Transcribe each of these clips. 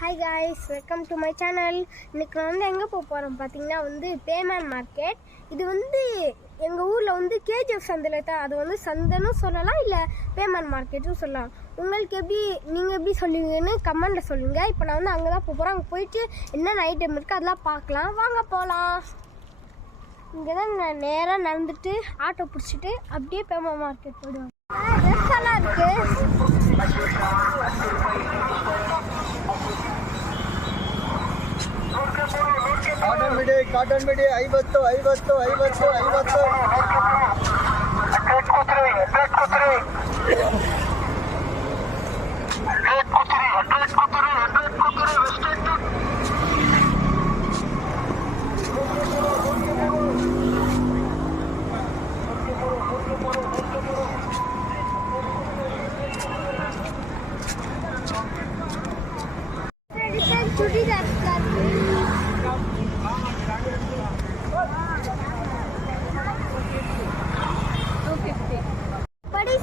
Hi guys, welcome to my channel. இன்னைக்கு நான் வந்து எங்கே போக போகிறோம் பார்த்தீங்கன்னா வந்து பேமேன் மார்க்கெட். இது வந்து எங்கள் ஊரில் வந்து கேஜிஎஃப் சந்தையில் தான். அது வந்து சந்தைன்னு சொல்லலாம், இல்லை பேமேன் மார்க்கெட்டும் சொல்லலாம். உங்களுக்கு நீங்கள் எப்படி சொல்லுவீங்கன்னு கமெண்டில் சொல்லுங்கள். இப்போ நான் வந்து அங்கே தான் போக போகிறேன். அங்கே போயிட்டு என்னென்ன ஐட்டம் இருக்குது அதெல்லாம் பார்க்கலாம். வாங்க போகலாம். இங்கே தான் நான் நேராக நடந்துட்டு ஆட்டோ பிடிச்சிட்டு அப்படியே பேமேன் மார்க்கெட் போயிடுவேன். ட்ரெஸ் எல்லாம் இருக்குது. ಕಾಟನ್ ಮಿಡಿ 50 50 50 50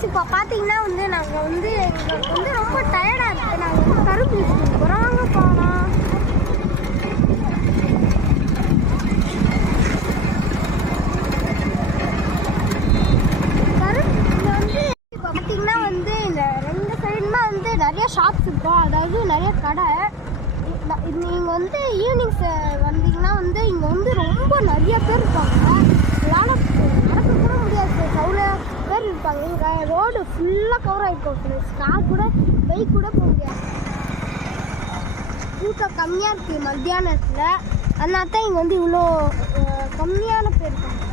இப்போ பார்த்தீங்கன்னா வந்து நாங்கள் வந்து எங்களுக்கு வந்து ரொம்ப டயர்டாக இருக்குது. நாங்கள் வந்து கரும்பு போகிறோம். போகலாம். கரும்பு வந்து இப்போ பார்த்தீங்கன்னா வந்து இந்த ரெண்டு சைடுமே வந்து நிறைய ஷாப்ஸ் இருக்கும், அதாவது நிறைய கடை. நீங்கள் வந்து ஈவினிங்ஸ் வந்தீங்கன்னா வந்து இங்கே வந்து ரொம்ப நிறைய பேர் இருப்பாங்க. நடக்க கூட முடியாது, அவ்வளோ பேர் இருப்பாங்க. இங்கே ரோடு ஃபுல்லாக கவர் ஆகிருக்கும். கார் கூட பைக் கூட போக முடியாது. கூட்டம் கம்மியாக இருக்குது மத்தியானத்தில். அதனால தான் இங்கே வந்து இவ்வளோ கம்மியான பேர் இருக்காங்க.